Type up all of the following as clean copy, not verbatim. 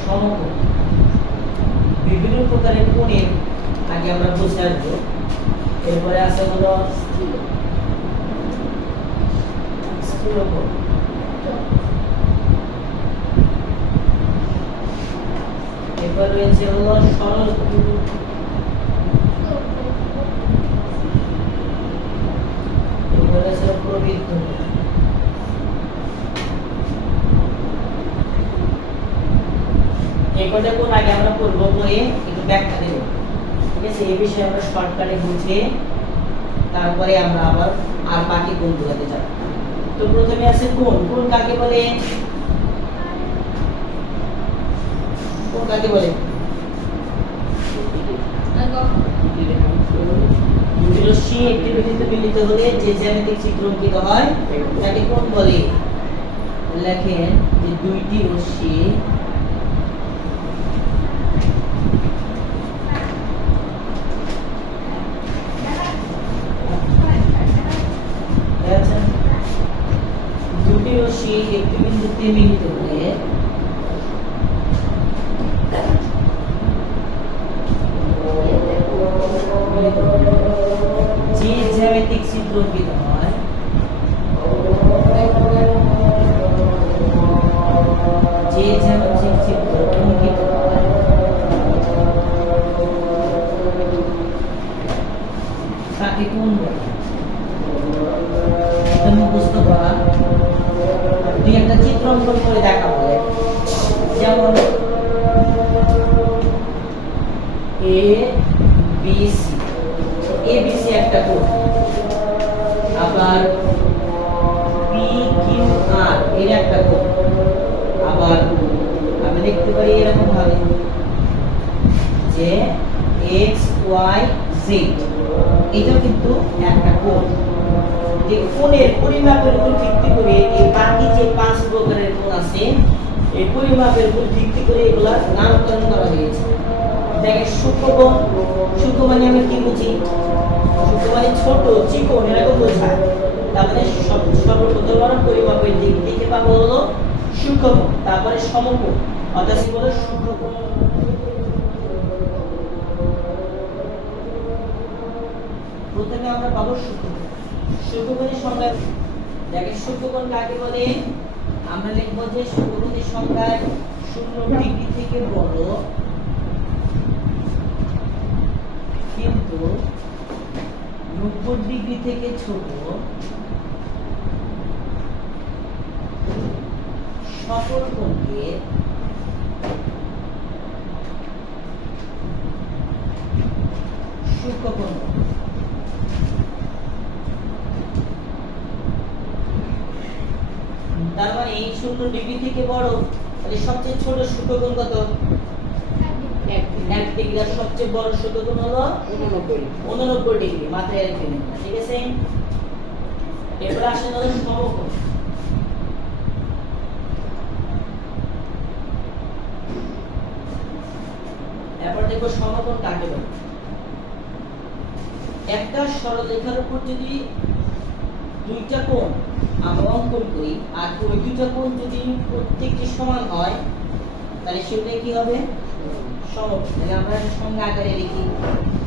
সমকোণ। বিভিন্ন প্রকারের কোণের আগে আমরা বুঝে আসবো। এরপরে আছে হলো স্থূলকোণ। এরপর রয়েছে হলো সরল কোণ। এরপর রয়েছে প্রবৃত্ত কোণ। এই কয়টা কোণ আগে আমরা পড়ব, পরে একটু ব্যাখ্যা দেব। ঠিক আছে, এই বিষয়ে আমরা শর্টকাটে বুঝে তারপরে আমরা আবার আর বাকি কোণগুলোতে যাব। তো প্রথমে আছে কোণ। কোণ কাকে বলে? কোণ কাকে বলে? দুটি রশ্মি একটি বিন্দুতে মিলিত হলে যে জ্যামিতিক চিত্র অঙ্কিত হয় তাকে কোণ বলে। লেখেন যে দুইটি রশ্মি একটি বিন্দুতে মিলিত হলে যে জ্যামিতিক চিত্র অঙ্কিত হয় তাকে কোণ বলে। মুখস্থ করা দুই একটা চিত্র অঙ্কন করে দেখাবো। যেমন A B C, A B C একটা কোণ। আবার পি কিউ আর এর একটা কোণ। আবার আমি লিখতে পারি এরকম ভাবে যে এক্স ওয়াই জেড, এটাও কিন্তু একটা কোণ। যে কোণের পরিমাপের উপর ভিত্তি করে এই বাকি যে 5 প্রকারের কোণ আছে এই পরিমাপের উপর ভিত্তি করে এগুলা নামকরণ করা হয়েছে। দেখেন সূক্ষ্মকোণ, সূক্ষ্ম মানে আমরা কি বুঝি? সূক্ষ্ম মানে ছোট চিকন এরকম বোঝায়। তারপরে সর্বপ্রথম আমরা পরিমাপের দিক থেকে পাবো হলো সূক্ষ্মকোণ, তারপরে সমকোণ অর্থাৎ কি বলে সূক্ষ্মকোণ। প্রথমে আমরা পাবো সূক্ষ্মকোণ। সূক্ষ্মকোণের সংজ্ঞা দেখেন সূক্ষ্মকোণ কাকে বলে? আমরা লিখব যে সূক্ষ্মকোণের সংজ্ঞা 0 ডিগ্রি থেকে বড় কিন্তু 90 ডিগ্রি থেকে ছোট সকল কোণকে সূক্ষ্মকোণ। তার মানে এই 0 ডিগ্রি থেকে বড় তাহলে সবচেয়ে ছোট সূক্ষ্মকোণ কত? 1 ডিগ্রি। আর সবচেয়ে বড় সূক্ষ্মকোণ হলো 89 ডিগ্রি, মাত্র 1 ডিগ্রি। ঠিক আছে, এরপর আসেন হলো সমকোণ। এরপর দেখো সমকোণ কাকে বলে। একটা সরলরেখার উপর যদি দুইটা কোণ আমরা অঙ্কন করি আর ওই দুইটা কোণ যদি প্রত্যেকটি সমান হয় তাহলে সেটা কি হবে? সমকোণ। তাহলে আমরা সংজ্ঞা আকারে লিখি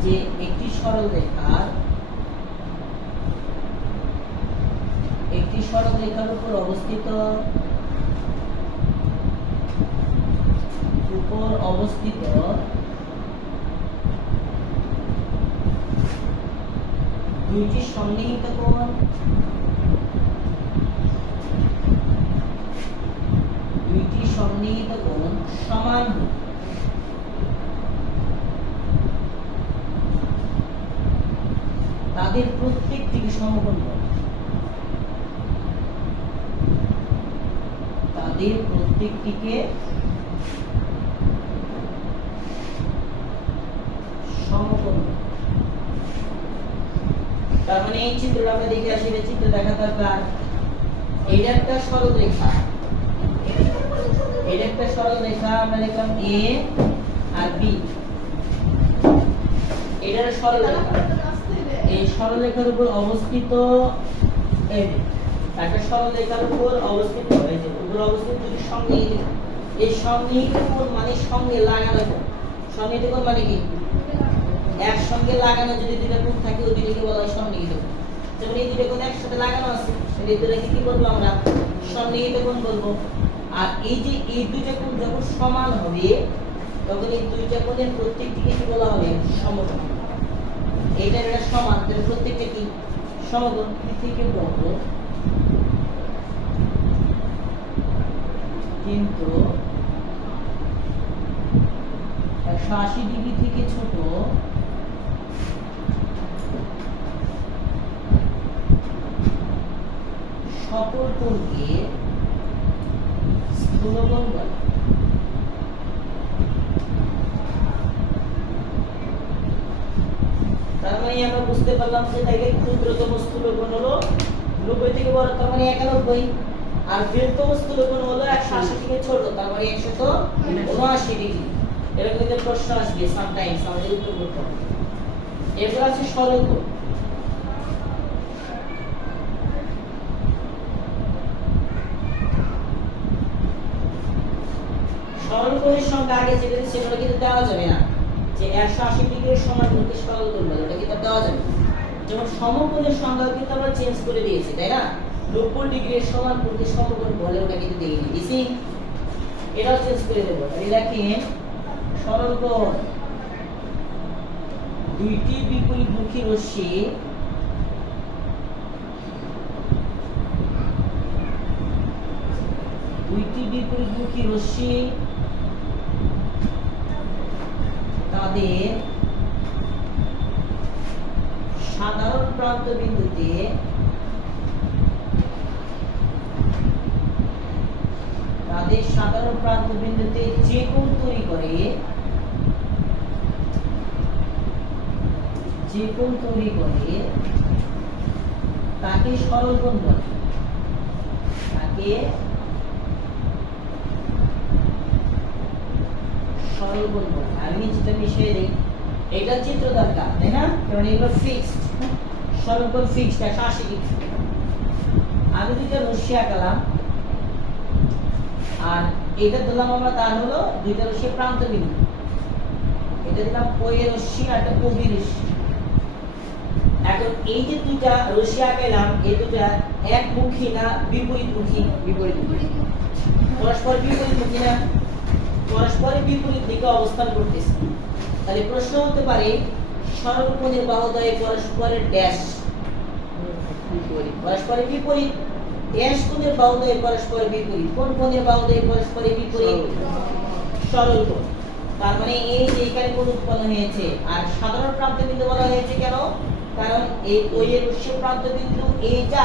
যে একটি সরলরেখার উপর অবস্থিত দুইটি সন্নিহিত কোণ সমান তাদের প্রত্যেকটিকে সমকোণ বলে। সমকোণ। তার মানে এই চিত্রটা আমরা দেখে আসি, এই চিত্র দেখা দরকার। এটা একটা সরলরেখা, আমরা লিখলাম এ আর বি। এটার সরলরেখা, এই সরলরেখার উপর অবস্থিত একটা সরলরেখার উপর অবস্থিত হয়েছে দুটি সন্নিহিত এই সন্নিহিত কোণ মানে সঙ্গে লাগানো কোণ। সন্নিহিত কোণ মানে কি? একসঙ্গে লাগানো যদি দুইটা কোণ থাকে ওই দুইটাকে বলা হয় সন্নিহিত কোণ। যেমন এই দুইটা কোণ একসাথে লাগানো আছে, এই দুইটাকে কি বলবো আমরা? সন্নিহিত কোণ বলবো। আর এই যে এই দুইটা কোণ যখন সমান হবে তখন এই দুইটা কোণের প্রত্যেকটিকে কি বলা হবে? সমকোণ। এটা সমান, তাহলে প্রত্যেকটা কি সমকোণ। থেকে বড় কিন্তু 180 ডিগ্রি থেকে ছোট সকল কোণকে স্থূলকোণ বলে। তার মানে আমরা বুঝতে পারলাম যে তাইলে ক্ষুদ্রতম স্থূলকোণ হলো 90 থেকে বড়, তার মানে 91, আর বৃহত্তম স্থূলকোণ হলো 180 থেকে ছোট, তার মানে 179 ডিগ্রি। এরকম একটা প্রশ্ন আসবে সামটাইমস, আমাদের উত্তর করতে হবে। এরপর আছে সরলকোণ। সরলকোণের সংখ্যা আগে যেটা সেটা কিন্তু দেওয়া যাবে না, যে 180 ডিগ্রির সমান কোণকে সরলকোণ বলে, ওটা কিন্তু দেওয়া যাবে। যেমন সমকোণের সংজ্ঞা কিন্তু আমরা চেঞ্জ করে দিয়েছি, তাই না? 90 ডিগ্রির সমান কোণকে সমকোণ বলে, ওটা কিন্তু দিয়ে দিয়েছি। এটাও চেঞ্জ করে দেব। এই দেখেন সরলকোণ দুইটি বিপরীতমুখী রশ্মি তাদের সাধারণ প্রান্ত বিন্দুতে যে কোণ তৈরি করে তাকে সরলকোণ বলে। আমি যেটা মিশিয়ে দিই, এটা চিত্র দরকার, তাই না? কারণ এগুলো ফিক্সড, সরলকোণ ফিক্সড 180 ডিগ্রি। আমি দুইটা রশ্মি আঁকালাম, আর এটা দিলাম আমরা, তার হলো দুইটা রশ্মির প্রান্ত বিন্দু। এটা দিলাম O এর রশ্মি আর একটা OB রশ্মি। এখন এই যে দুইটা রশ্মি আঁকালাম, এই দুইটা একমুখী না বিপরীতমুখী? পরস্পর বিপরীতমুখী না? পরস্পরের বিপরীত দিকে অবস্থান করতেছে। তাহলে প্রশ্ন হতে পারে সরলকোণের বাহুদ্বয় পরস্পরের ড্যাশ পরস্পরের বিপরীত, ড্যাশ কোণের বাহুদ্বয় পরস্পরের বিপরীত। কোন কোণের বাহুদ্বয় পরস্পরের বিপরীত? সরলকোণ। তার মানে এই যে এখানে কোণ উৎপন্ন হয়েছে। আর সাধারণ প্রান্ত বিন্দু বলা হয়েছে কেন? কারণ এই O এর রশ্মির প্রান্ত বিন্দু এইটা,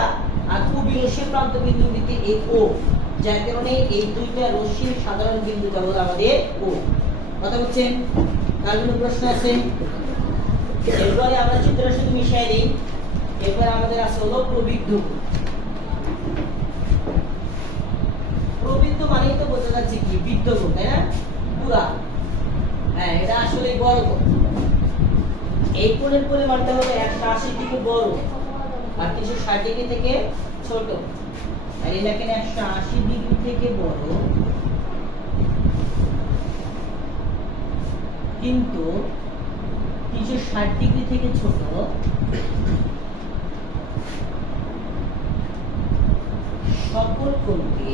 আর OB রশ্মির প্রান্ত বিন্দু হচ্ছে এই O, যার কারণে এই দুইটা রশ্মির সাধারণ বিন্দুটা হলো আমাদের O। কথা বুঝছেন? তার কোনো প্রশ্ন আছে? এরপরে আমরা চিত্রটা শুধু মিশিয়ে দিই। এরপর আমাদের আছে হলো প্রবৃদ্ধ কোণ। প্রবৃদ্ধ মানেই তো বোঝা যাচ্ছে কি বৃদ্ধ কোণ, তাই না? পুরা, হ্যাঁ, এটা আসলে বড় কোণ। এই কোণের পরিমাণটা হবে 180 ডিগ্রি বড় আর 360 ডিগ্রি থেকে ছোট। আর এই দেখেন 180 ডিগ্রি থেকে বড় কিন্তু 360 ডিগ্রি থেকে ছোট সকল কোণকে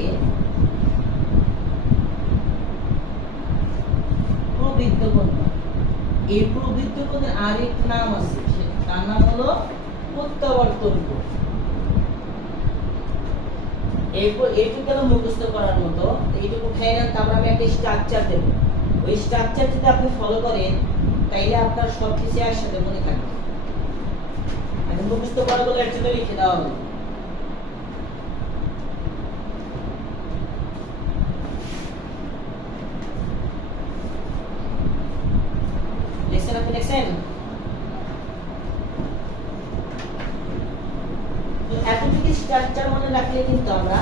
প্রবৃদ্ধ কোণ বলে। এই প্রবৃদ্ধ কোণের আরেক নাম আছে, তার নাম হলো প্রত্যাবর্তন কোণ। এইটুকু গেল মুখস্থ করার মতো। এইটুকু খেয়ে নেন, তারপর আমি একটা স্ট্রাকচার দেব। ওই স্ট্রাকচার যদি আপনি ফলো করেন তাইলে আপনার সবকিছু একসাথে মনে থাকবে। আমি মুখস্থ করাগুলো একসাথে লিখে দেওয়া হবে। আপনি দেখছেন? এতটুকু স্ট্রাকচার মনে রাখলে কিন্তু আমরা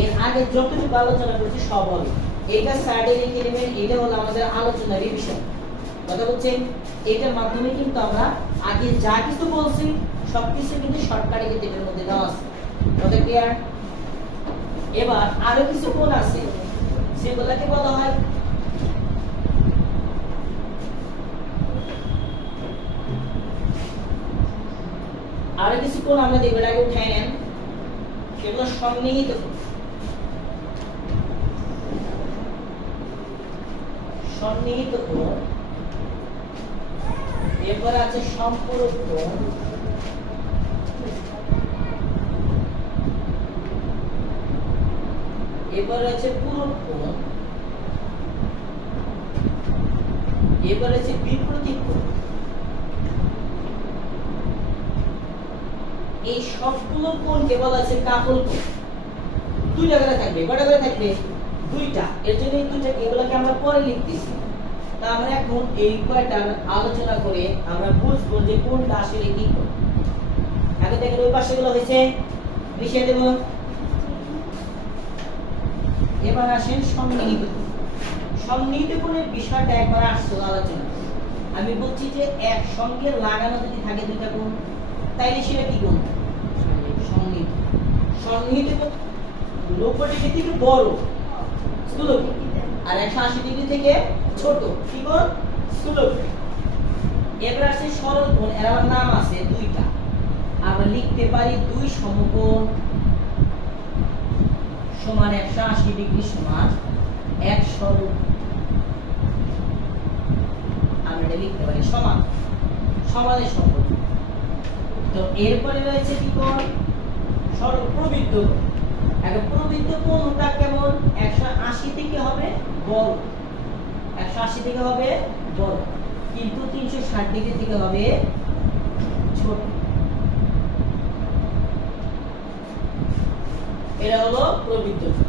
এর আগে যতটুকু আলোচনা করছি সব হবে। এটা সাইডে লিখে নেবেন, এটা হলো আমাদের আলোচনার বিষয়। কথা বলছেন, এটার মাধ্যমে কিন্তু আমরা আগে যা কিছু বলছি সবকিছু কিন্তু শর্টকাটে কিন্তু এর মধ্যে দেওয়া আছে। কথা ক্লিয়ার? এবার আরো কিছু কোণ আছে সেগুলাকে বলা হয় আরো কিছু কোণ আমরা দেখব, এটাকে উঠাই নেন, সেগুলো সন্নিহিত কোণ। সন্নিহিত কোণ, এরপর আছে সম্পূরক কোণ, এরপর আছে পূরক কোণ, এরপর আছে বিপরীত কোণ। এই সবগুলো কোণকে বলা আছে কাপল কোণ। দুইটা করে থাকবে, কয়টা করে থাকবে? দুইটা। এর জন্য এই দুইটা এগুলোকে আমরা পরে লিখতেছি। তা আমরা এখন এই কয়টার আলোচনা করে আমরা বুঝবো যে কোনটা আসলে কি কোণ। এখন দেখেন ওই পাশেগুলো হয়েছে, মিশিয়ে দেব। এবার আসেন সন্নিহিত কোণ। সন্নিহিত কোণের বিষয়টা একবার আসছে আলোচনা। আমি বলছি যে একসঙ্গে লাগানো যদি থাকে দুইটা কোণ, তাইলে সেটা কি কোণ? সন্নিহিত। সন্নিহিত কোণ 90 ডিগ্রি থেকে বড়, স্থূল কোণ, আর 180 ডিগ্রি থেকে ছোট, কি কোণ? স্থূল কোণ। এবার আসে সরল কোণ, এর আবার নাম আছে দুইটা। আমরা লিখতে পারি দুই সমকোণ সমান 180 ডিগ্রি সমান এক সরল। আমরা এটা লিখতে পারি সমান, সমানের সম্পর্ক। তো এরপরে রয়েছে কি কোণ? সরল প্রবৃদ্ধ কোণ। এখন প্রবৃদ্ধ কোণটা কেমন? 180 থেকে হবে বড়, 180 থেকে হবে বড়, কিন্তু 360 ডিগ্রি থেকে হবে ছোট। এটা হলো প্রবৃদ্ধ কোণ।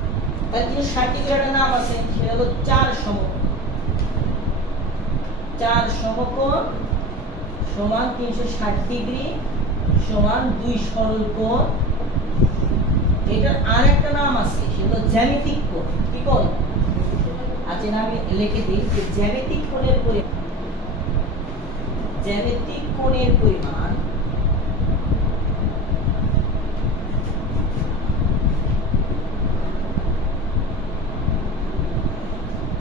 তাহলে 360 ডিগ্রি একটা নাম আছে, সেটা হলো 4 সমকোণ। 4 সমকোণ সমান 360 ডিগ্রি সমান 2 সরল কোণ। এটার আরেকটা নাম আছে, সেটা জ্যামিতিক কোণ। কি কোণ? আচ্ছা, আমি লিখে দিই যে জ্যামিতিক কোণের জ্যামিতিক কোণের পরিমাণ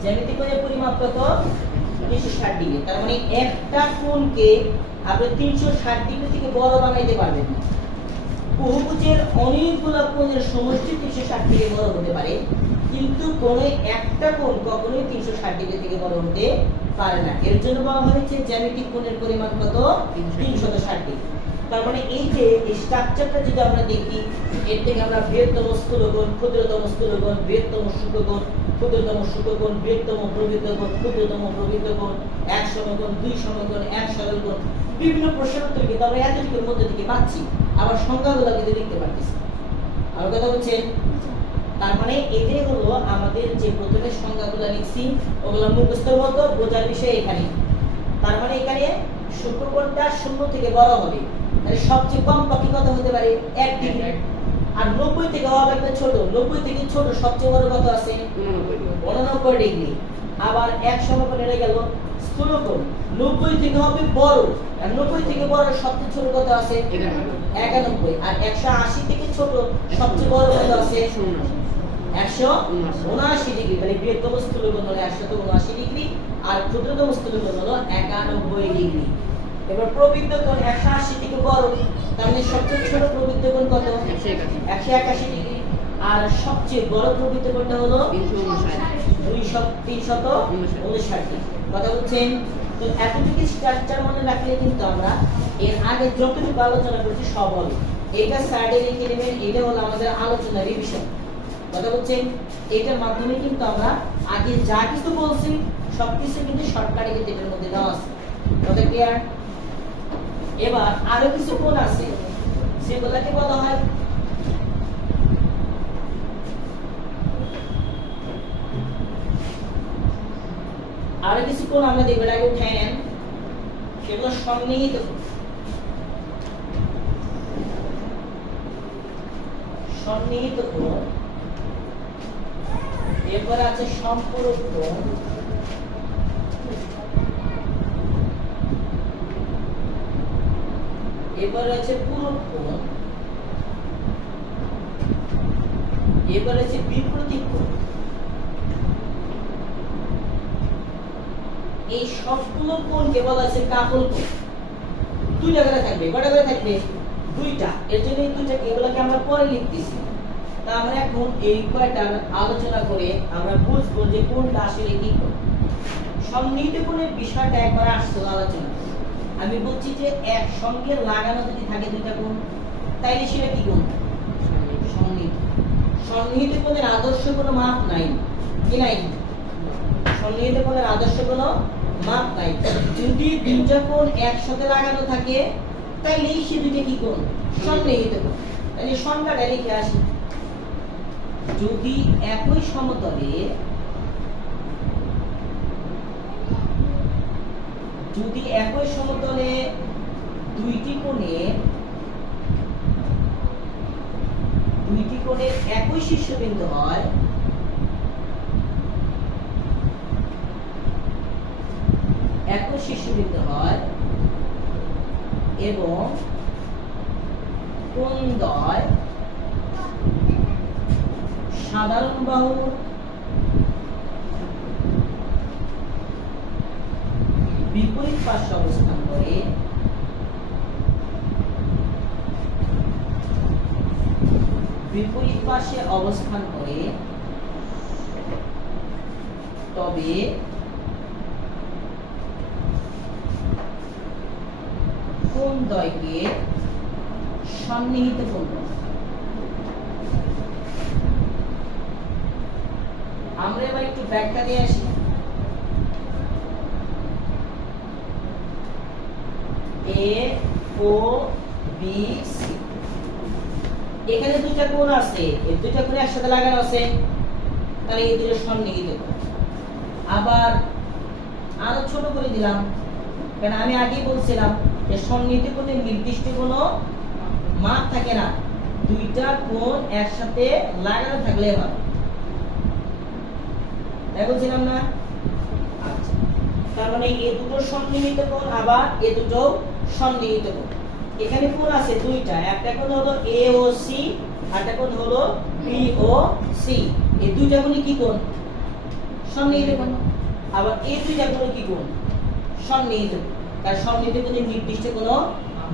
জ্যামিতিক কোণের পরিমাপ কত? 360 ডিগ্রি। তার মানে একটা কোণকে আপনি 360 ডিগ্রি থেকে বড় বানাইতে পারবেন না। বহুভুজের অনেকগুলো কোণের সমষ্টি 360 ডিগ্রি বড় হতে পারে, কিন্তু কোন একটা কোণ কখনোই 360 ডিগ্রি থেকে বড় হতে পারে না। এর জন্য বলা হয়েছে জ্যামিতিক কোণের পরিমাণ কত? 360 ডিগ্রি। তার মানে এই যে স্ট্রাকচারটা যদি আমরা দেখি, এর থেকে আমরা বৃহত্তম স্থূলকোণ, ক্ষুদ্রতম স্থূলকোণ, বৃহত্তম সূক্ষ্মকোণ, ক্ষুদ্রতম সূক্ষ্মকোণ, বৃহত্তম প্রবৃদ্ধ কোণ, ক্ষুদ্রতম প্রবৃদ্ধ কোণ, এক সমকোণ, দুই সমকোণ, এক সরল কোণ, বিভিন্ন প্রশ্নের উত্তর কিন্তু আমরা এতটুকুর মধ্যে থেকে পাচ্ছি। আবার সংখ্যাগুলো কিন্তু দেখতে পাচ্ছি। আর কথা হচ্ছে, তার মানে এটাই হলো আমাদের যে প্রথমে সংখ্যাগুলো লিখছি, ওগুলো মুখস্থের মতো বোঝার বিষয় এখানে। তার মানে এখানে সূক্ষ্মকোণটা 0 থেকে বড় হবে, তাহলে সবচেয়ে কম পক্ষে কত হতে পারে? 1 ডিগ্রি। আর 90 থেকে হওয়া লাগবে ছোট, 90 থেকে ছোট সবচেয়ে বড় কত আছে? 89 ডিগ্রি। আবার এক সমকোণ এড়ে গেল স্থূলকোণ, 90 থেকে হবে বড়, আর 90 থেকে বড় সবচেয়ে ছোট কত আছে? 91। আর 180 থেকে ছোট সবচেয়ে বড় কত আছে? 179 ডিগ্রি। মানে বৃহত্তম স্থূলকোণ হলো 179 ডিগ্রি, আর ক্ষুদ্রতম স্থূলকোণ হলো 91 ডিগ্রি। এবার প্রবৃদ্ধ কোণ 180 থেকে বড়, তাহলে সবচেয়ে ছোট প্রবৃদ্ধ কোণ কত? 181 ডিগ্রি। আর সবচেয়ে বড় প্রবৃদ্ধ কোণটা হলো 359 ডিগ্রি। কথা বলছেন? তো এতটুকু স্ট্রাকচার মনে রাখলে কিন্তু আমরা এর আগে যতটুকু আলোচনা করেছি সব হবে। এটা সাইডে লিখে নেবেন, এটা হলো আমাদের আলোচনা রিভিশন। কথা বলছেন? এটার মাধ্যমে কিন্তু আমরা আগে যা কিছু বলছি সবকিছু কিন্তু শর্টকাটে কিন্তু এর মধ্যে দেওয়া আছে। কথা ক্লিয়ার? এবার আরো কিছু কোণ আছে, সেগুলোকে বলা হয় আরো কিছু কোণ আমরা দেখব, এটাকে উঠাই নেন, সেগুলো সন্নিহিত কোণ। সন্নিহিত কোণ, এরপর আছে সম্পূরক কোণ, এরপর আছে পূরক কোণ, এরপর আছে বিপরীত কোণ। এই সবগুলো কোণকে বলা আছে কাপল কোণ। দুইটা করে থাকবে, কয়টা করে থাকবে? দুইটা। এর জন্য এই দুইটাকে এগুলোকে আমরা পরে লিখতেছি। তা আমরা এখন এই কয়টার আলোচনা করে আমরা বুঝবো যে কোনটা আসলে কি কোণ। সন্নিহিত কোণের বিষয়টা একবার আসছে আলোচনা। আমি বলছি যে এক সঙ্গে লাগানো যদি থাকে দুইটা কোণ, তাইলে সেটা কি কোণ? সন্নিহিত। সন্নিহিত কোণের আদর্শ কোনো মাপ নাই, কি নাই? সন্নিহিত কোণের আদর্শ কোনো মাপ নাই। যদি দুইটা কোণ একসাথে লাগানো থাকে তাইলে সে দুইটা কি কোণ? সন্নিহিত কোণ। তাহলে সংজ্ঞাটা লিখে আসি। যদি একই সমতলে দুইটি কোণের একই শীর্ষবিন্দু হয়, এবং কোণদ্বয় সাধারণ বাহুর বিপরীত পাশে অবস্থান করে, তবে কোণদ্বয়কে সন্নিহিত কোণ বলে। আমরা এবার একটু ব্যাখ্যা দিয়ে আসি। এ ও বি সি, এখানে দুইটা কোণ আছে, এই দুইটা কোণ একসাথে লাগানো আছে, তাহলে এই দুটো সন্নিহিত কোণ। আবার আরো ছোট করে দিলাম, কারণ আমি আগেই বলছিলাম যে সন্নিহিত কোণের নির্দিষ্ট কোনো মাপ থাকে না, দুইটা কোণ একসাথে লাগানো থাকলে হয়, তাই বলছিলাম না? আচ্ছা, তার মানে এই দুটো সন্নিহিত কোণ, আবার এই দুটো সন্নিহিত কোণ। এখানে কোণ আছে দুইটা, একটা কোণ হলো এ ও সি, আরেকটা কোণ হলো বি ও সি। এই দুইটা কোণই কি কোণ? সন্নিহিত কোণ। আবার এই দুইটা কোণ কি কোণ? সন্নিহিত। কারণ সন্নিহিত কোণের নির্দিষ্ট কোনো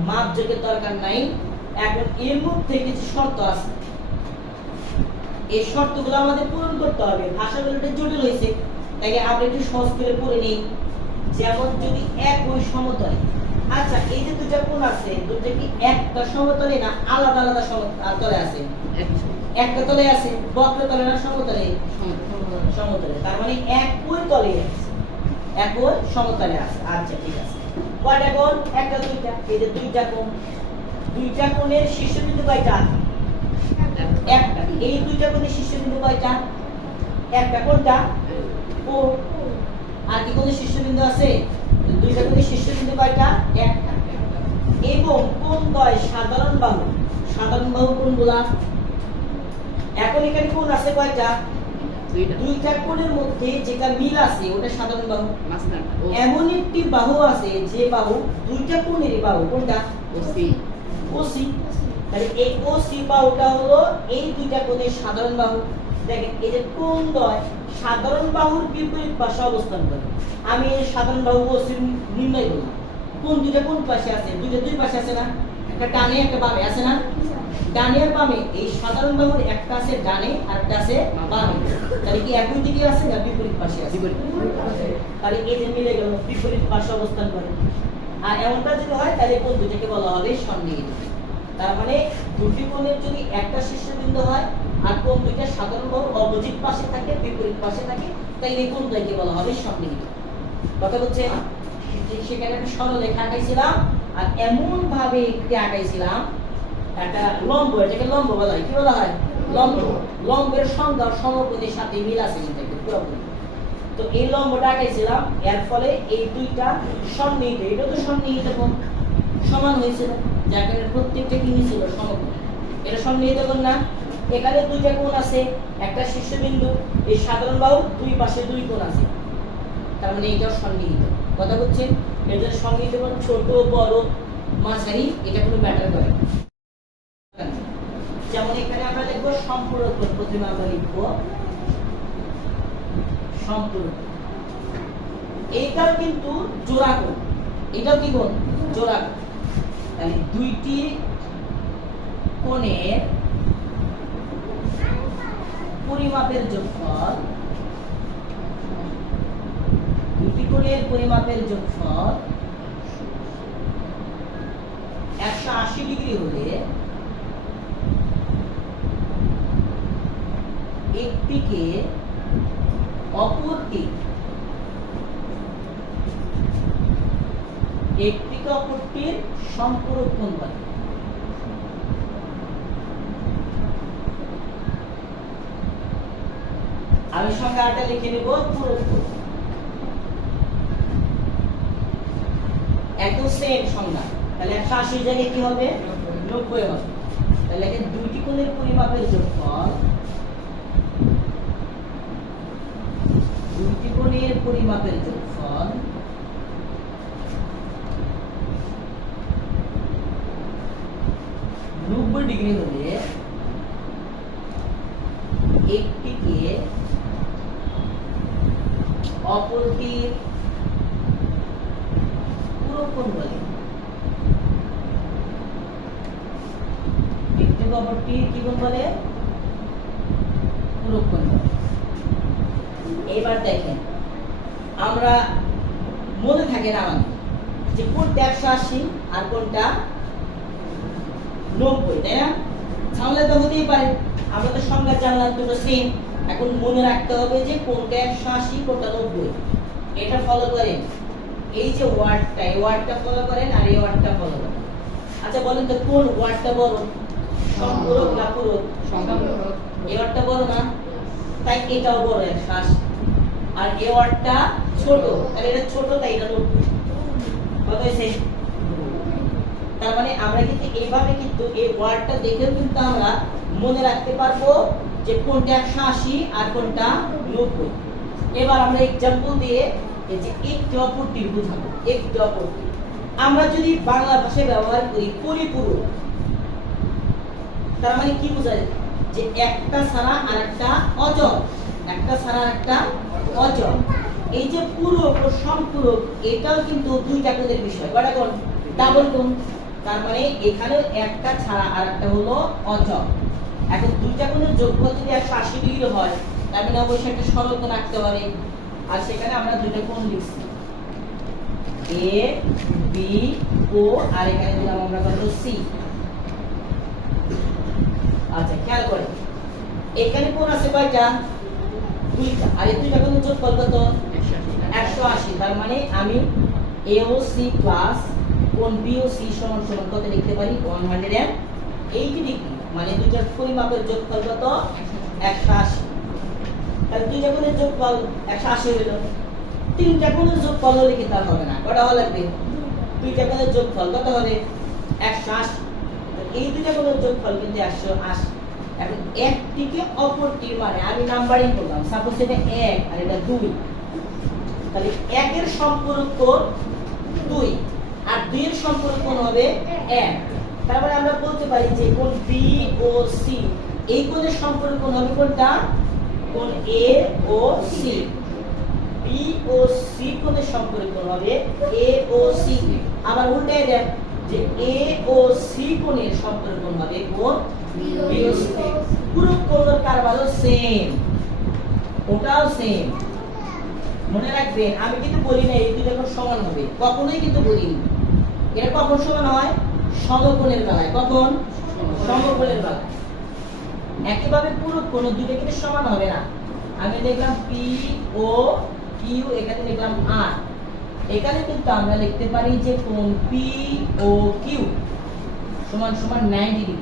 মাপযোগের দরকার নাই। এখন এর মধ্যে কিছু শর্ত আছে, এই শর্তগুলো আমাদের পূরণ করতে হবে। ভাষাগুলো জটিল হয়েছে, তাই আমরা একটু সহজ করে পড়ে নিই। যেমন যদি একই সমতলে, আচ্ছা এই যে দুটো কোণ আছে, দুটো কি একটা সমতলে না আলাদা আলাদা সমতলে আছে? একটা তলে আছে, বক্রতলে না সমতলে? সমতলে। তার মানে একই তলে আছে, একই সমতলে আছে। আচ্ছা ঠিক আছে, কয়টা কোণ? একটা দুইটা। এই যে দুইটা কোণ, দুইটা কোণের শীর্ষবিন্দু কয়টা? একটা। এই দুইটা কোণের শীর্ষবিন্দু কয়টা? একটা। কোনটা? ও। আর কি কোণের শীর্ষবিন্দু আছে? দুইটা কোণের শীর্ষবিন্দু কয়টা? একটা। এবং কোণদ্বয় সাধারণ বাহু, সাধারণ বাহু কোণগুলা? এখন এখানে কোণ আছে কয়টা? দুইটা কোণের মধ্যে যেটা মিল আছে ওটা সাধারণ বাহু। এমন একটি বাহু আছে যে বাহু দুইটা কোণেরই বাহু, কোনটা? ওসি। ওসি। তাহলে এই ওসি বাহুটা হলো এই দুইটা কোণের সাধারণ বাহু। দেখেন এই যে কোণদ্বয় সাধারণ বাহুর বিপরীত পাশে অবস্থান করে। আমি এই সাধারণ বাহু ওসি নির্ণয় করলাম। কোণ দুইটা কোন পাশে আছে? দুইটা দুই পাশে আছে না? একটা ডানে একটা বামে আছে না? ডানে আর বামে। এই সাধারণ বাহুর একটা আছে ডানে আর একটা আছে বামে। তাহলে কি একই দিকে আছে না বিপরীত পাশে আছে? তাহলে এই যে মিলে গেল, বিপরীত পাশে অবস্থান করে। আর এমনটা যদি হয় তাহলে কোণ দুটোকে বলা হবে সন্নিহিত। তার মানে দুটি কোণের যদি একটা শীর্ষবিন্দু হয় আর কোণ দুইটা সাধারণ বাহুর অপোজিট পাশে থাকে, বিপরীত পাশে থাকে, তাহলে এই কোণ দুটোকে বলা হবে সন্নিহিত। কথা হচ্ছে সেখানে একটা সরলরেখা আঁকাইছিলাম আর এমন ভাবে একটি আঁকাইছিলাম, একটা লম্ব, এটাকে লম্ব বলা হয়। কি বলা হয়? লম্ব। লম্বের সংজ্ঞা সমকোণের সাথে মিল আছে কিন্তু পুরোপুরি। তো এই লম্বটা আঁকাইছিলাম, এর ফলে এই দুইটা সন্নিহিত, এটা তো সন্নিহিত কোণ সমান হয়েছিল, যার কারণে প্রত্যেকটা কি হয়েছিল? সমকোণ। এটা সন্নিহিত কোণ না? এখানে দুইটা কোণ আছে, একটা শীর্ষবিন্দু, এই সাধারণ বাহু দুই পাশে দুই কোণ আছে, তার মানে এটাও সন্নিহিত। কথা বলছেন? এটা সন্নিহিত কোণ ছোট বড় মাঝারি এটা কোনো ম্যাটার করে না। যেমন এখানে আমরা লিখব সম্পূরক কোণ। প্রথমে আমরা লিখব সম্পূরক। এইটাও কিন্তু জোড়া কোণ, এটাও কি কোণ? জোড়া কোণ। তাহলে দুইটি কোণের পরিমাপের যোগফল, দুটি কোণের পরিমাপের যোগফল 180 ডিগ্রি হলে একটিকে অপরটির সম্পূরক কোণ বলে। আমি সংজ্ঞাটা লিখে নেব, পূরক কোণ। একদম সেম সংজ্ঞা। তাহলে 180 জায়গায় কি হবে? 90 হবে। তাহলে দুইটি কোণের পরিমাপের যোগফল, দুইটি কোণের পরিমাপের যোগফল 90 ডিগ্রি হলে একটিকে অপরটির পূরক কোণ বলে। একটিকে অপরটির কি কোণ বলে? পূরক কোণ বলে। এবার দেখেন, আমরা মনে থাকে না আমাদের যে কোনটা 180 আর কোনটা 90, তাই না? ঝামেলা তো হতেই পারে। আমরা তো সংজ্ঞা জানলাম দুটো সেম, এখন মনে রাখতে হবে যে কোনটা 180 কোনটা 90। এটা ফলো করেন, এই যে ওয়ার্ডটা, এই ওয়ার্ডটা ফলো করেন আর এই ওয়ার্ডটা ফলো করেন। আচ্ছা বলেন তো কোন ওয়ার্ডটা বড়, সম্পূরক না পূরক? সম্পূরক। এই ওয়ার্ডটা বড় না, তাই এটাও বড় 180। আর এই ওয়ার্ডটা ছোট, তাহলে এটা ছোট, তাই এটা 90। কত হয়েছে? তার মানে আমরা কিন্তু এইভাবে কিন্তু এই ওয়ার্ডটা দেখেও কিন্তু আমরা মনে রাখতে পারবো যে কোনটা 180 আর কোনটা 90। এবার আমরা एग्जांपल দিয়ে এই যে একটি অপরটির বোঝাবো। একটি অপরটি আমরা যদি বাংলা ভাষায় ব্যবহার করি পরিপূরক, তার মানে কি বোঝায়? যে একটা ছাড়া আরেকটা অজর, একটা ছাড়া আরেকটা অজর। এই যে পূরক ও সম্পূরক, এটাও কিন্তু দুইটা কোণের বিষয়। কয়টা কোণ? ডাবল কোণ। তার মানে এখানে একটা ছাড়া আরেকটা হলো অজর। এখন দুইটা কোণের যোগফল যদি 180 ডিগ্রি হয়, তার মানে অবশ্যই একটা সরল কোণ আঁকতে হবে। আর সেখানে আমরা দুইটা কোণ লিখছি, এ বি ও, আর এখানে দিলাম আমরা কত? সি। আচ্ছা খেয়াল করেন, এখানে কোণ আছে কয়টা? দুইটা। আর এই দুইটা কোণের যোগফল কত? 180। তার মানে আমি এ ও সি প্লাস কোণ বি ও সি সমান সমান কত লিখতে পারি? 180 ডিগ্রি। মানে দুইটার পরিমাপের যোগফল কত? 180। তাহলে দুইটা কোণের যোগফল 180 হলো। তিনটা কোণের যোগফল হলে কি তার হবে না? কয়টা হওয়া লাগবে? দুইটা কোণের যোগফল কত হবে? 180। এই দুইটা কোণের যোগফল কিন্তু 180। এখন একটিকে অপরটির মানে আমি নাম্বারিং করলাম, সাপোজ এটা 1 আর এটা 2, তাহলে 1 এর সম্পূরক কোণ 2 আর 2 এর সম্পূরক কোণ হবে 1। তারপরে আমরা বলতে পারি যে কোণ বি ও সি, এই কোণের সম্পূরক কোণ হবে কোনটা? কোণ এ ও সি। বি ও সি কোণের সম্পূরক কোণ হবে এ ও সি। আবার উল্টায় দেন যে এ ও সি কোণের সম্পূরক কোণ হবে কোণ বি ও সি। পুরো কোণের কারবারও সেম, ওটাও সেম। মনে রাখবেন, আমি কিন্তু বলি না এই দুটো কোণ সমান হবে, কখনোই কিন্তু বলিনি। এর কখন সমান হয়? সমকোণের বেলায়। কখন? সমকোণের বেলায়। একইভাবে পুরো কোণ দুটো কিন্তু সমান হবে না। আমি দেখলাম পি ও কিউ, এখানে দেখলাম আর, এখানে কিন্তু আমরা লিখতে পারি যে কোণ পি ও কিউ সমান সমান 90 ডিগ্রি।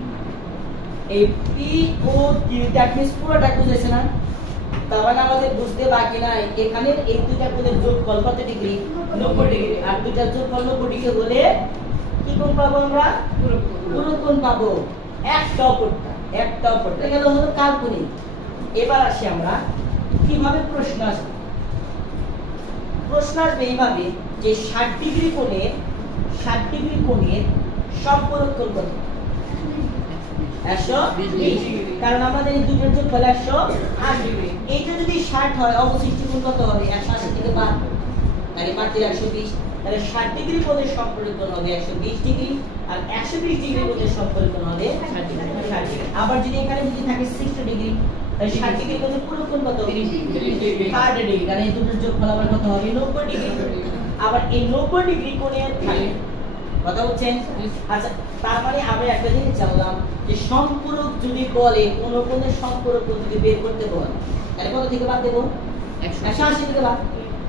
এই P O Q that means পুরোটা বুঝেছে না? তার মানে আমাদের বুঝতে বাকি নাই এখানে এই দুইটা কোণের যোগফল কত ডিগ্রি? 90 ডিগ্রি। আর দুইটার যোগফল 90 ডিগ্রি হলে কি কোণ পাবো আমরা? পূরক কোণ পাবো। একটা অপরটা, একটা অপরটা গেল হলো কাল্পনিক। এবার আসি আমরা কিভাবে প্রশ্ন আসবে। প্রশ্ন আসবে এইভাবে যে 60 ডিগ্রি কোণের সম্পূরক কোণ কত? 120। কারণ আমাদের এই দুটোর যোগফল 180 ডিগ্রি। এইটা যদি 60 হয়, অবশিষ্ট কোণ কত হবে? 180 থেকে বাদ। তাহলে 3 120, তাহলে 60 ডিগ্রি কোণের সম্পর্কিত কোণ হবে 120 ডিগ্রি, আর 120 ডিগ্রি কোণের সম্পর্কিত কোণ হবে 60 ডিগ্রি। আবার যদি এখানে যদি থাকে 60 ডিগ্রি, তাহলে 60 ডিগ্রি কোণের পুরো কোণ কত? 30 ডিগ্রি, কারণ এই দুটোর যোগফল আবার কত হবে? 90 ডিগ্রি। আবার এই 90 ডিগ্রি কোণের থাকে, কথা বলছেন? আচ্ছা, তার মানে আমরা একটা জিনিস জানলাম যে সম্পূরক যদি বলে কোন কোণের সম্পূরক যদি বের করতে বলে, তাহলে কত থেকে বাদ দেব? 180 থেকে বাদ।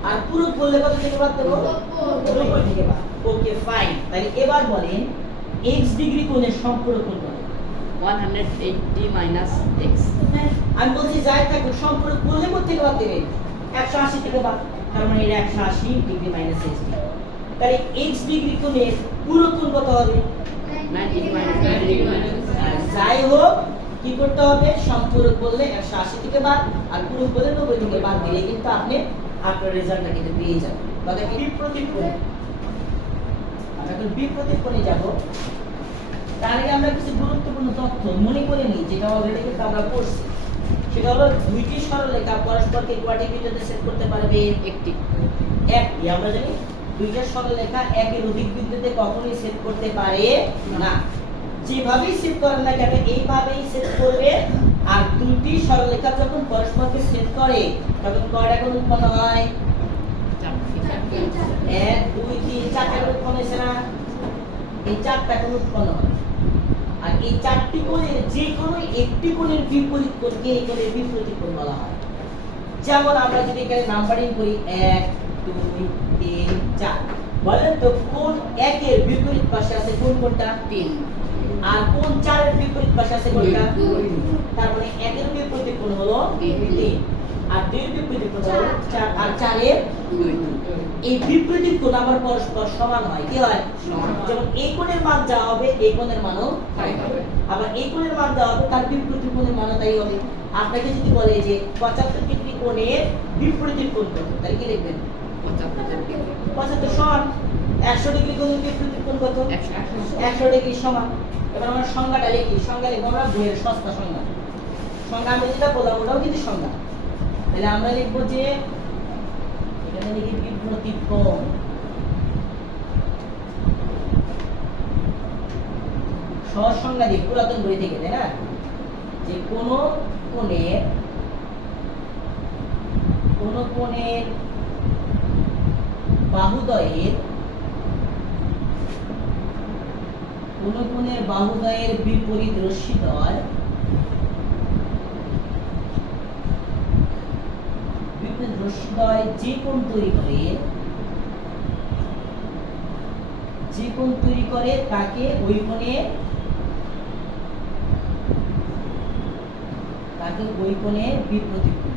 আর পূরক বললে কত থেকে বাদ দেব? 90 থেকে বাদ। Okay fine. তাহলে এবার বলেন x ডিগ্রি কোণের সম্পূরক কোণ বলে 180 minus x। আমি বলছি যাই থাকুক সম্পূরক বললে কত থেকে বাদ দেবেন? 180 থেকে বাদ। তার মানে এটা 180 ডিগ্রি মাইনাস x ডিগ্রি। তাহলে x ডিগ্রি কোণের পূরক কোণ কত হবে? 90 minus যাই হোক কি করতে হবে? সম্পূরক বললে 180 থেকে বাদ, আর পূরক বললে 90 থেকে বাদ দিলে কিন্তু আপনি আপনার রেজাল্টটা কিন্তু পেয়ে যাবেন। কথা কি? বিপরীত কোণ। আমরা এখন বিপরীত কোণে যাব। তার আগে আমরা কিছু গুরুত্বপূর্ণ তথ্য মনে করে নিই, যেটা অলরেডি কিন্তু আমরা পড়ছি। সেটা হলো দুইটি সরলরেখা পরস্পরকে কয়টি বিন্দুতে ছেদ করতে পারবে? একটি। আমরা জানি দুইটা সরলরেখা একের অধিক বিন্দুতে কখনোই ছেদ করতে পারে না। যেভাবেই ছেদ করেন না কেন এইভাবেই ছেদ করবে। আর দুটি সরলরেখা যখন পরস্পরকে ছেদ করে তখন কয়টা কোণ উৎপন্ন হয়? 1 2 3 4টা কোণ উৎপন্ন হয়েছে না? এই 4টা কোণ উৎপন্ন হয়। আর এই 4টি কোণের যে কোনো একটি কোণের বিপরীত কোণকে এই কোণের বিপরীত কোণ বলা হয়। যেমন আমরা যদি এখানে নাম্বারিং করি 1 2 3 4, বলেন তো কোণ 1 এর বিপরীত পাশে আছে কোণ কোনটা? 3। আর কোণ 4 এর বিপরীত পাশে আছে কোনটা? 2। তার মানে 1 এর বিপরীত কোণ হলো 3, আর 2 এর বিপরীত কোণ হলো 4, আর 4 এর 2। এই বিপরীত কোণ আবার পরস্পর সমান হয়। কি হয়? সমান। যেমন এই কোণের মান যা হবে এই কোণের মানও তাই হবে। আবার এই কোণের মান যা হবে তার বিপরীত কোণের মানও তাই হবে। আপনাকে যদি বলে যে 75 ডিগ্রি কোণের বিপরীত কোণ কত, তাহলে কি লিখবেন? 75 সমান 100 ডিগ্রি কোণের বিপরীত কোণ কত? 100 ডিগ্রি সমান। এবার আমরা সংজ্ঞাটা লিখি। সংজ্ঞা লিখব আমরা বইয়ের সস্তা সংজ্ঞা। সংজ্ঞা আমি যেটা বললাম ওটাও কিন্তু সংজ্ঞা। তাহলে আমরা লিখব যে এখানে লিখি বিপরীত কোণ। সহজ সংজ্ঞা দিই পুরাতন বই থেকে, তাই না? যে কোন কোণের বাহুদ্বয়ের বিপরীত রশ্মিদ্বয় যে কোণ তৈরি করে তাকে ওই কোণের বিপরীত কোণ।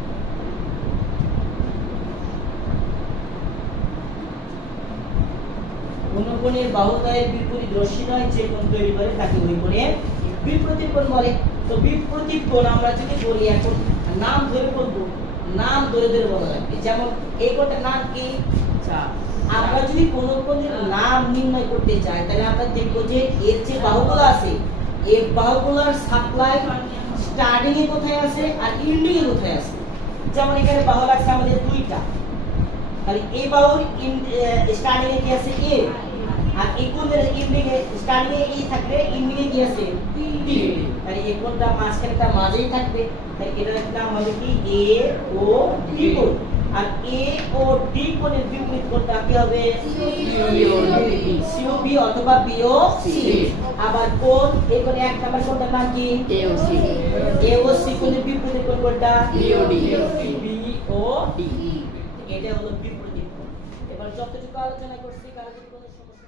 কোন কোণের বাহুদ্বয়ের বিপরীত রশ্মিদ্বয় যে কোণ তৈরি করে তাকে ওই কোণের বিপরীত কোণ বলে। তো বিপরীত কোণ আমরা যদি বলি, এখন নাম ধরে বলবো, নাম ধরে ধরে বলা লাগবে। যেমন এই কোণটার নাম কি? আমরা যদি কোন কোণের নাম নির্ণয় করতে চাই তাহলে আমরা দেখবো যে এর যে বাহুগুলো আছে এই বাহুগুলোর সাপ্লাই স্টার্টিং এ কোথায় আছে আর এন্ডিং এ কোথায় আছে। যেমন এখানে বাহু আছে আমাদের দুইটা, তাহলে এই বাহুর স্টার্টিং এ কি আছে? এ। আর এই কোণের এন্ডিং এ স্টার্টিং এ ই থাকলে এন্ডিং এ কি আছে? ডি। তাহলে এই কোণটা মাঝখানেটা মাঝেই থাকবে। তাহলে এটার নাম হবে কি? এ ও ডি কোণ। আর এ ও ডি কোণের বিপরীত কোণটা কি হবে? সিওবি অথবা বিওসি। আবার কোণ এই কোণে এক নাম্বার কোণটার নাম কি? এওসি। এওসি কোণের বিপরীত কোণ কোনটা? বিওডি। বিওডি। এটা হলো বিপরীত কোণ। এবার যতটুকু আলোচনা করছি কারো যদি কোনো সমস্যা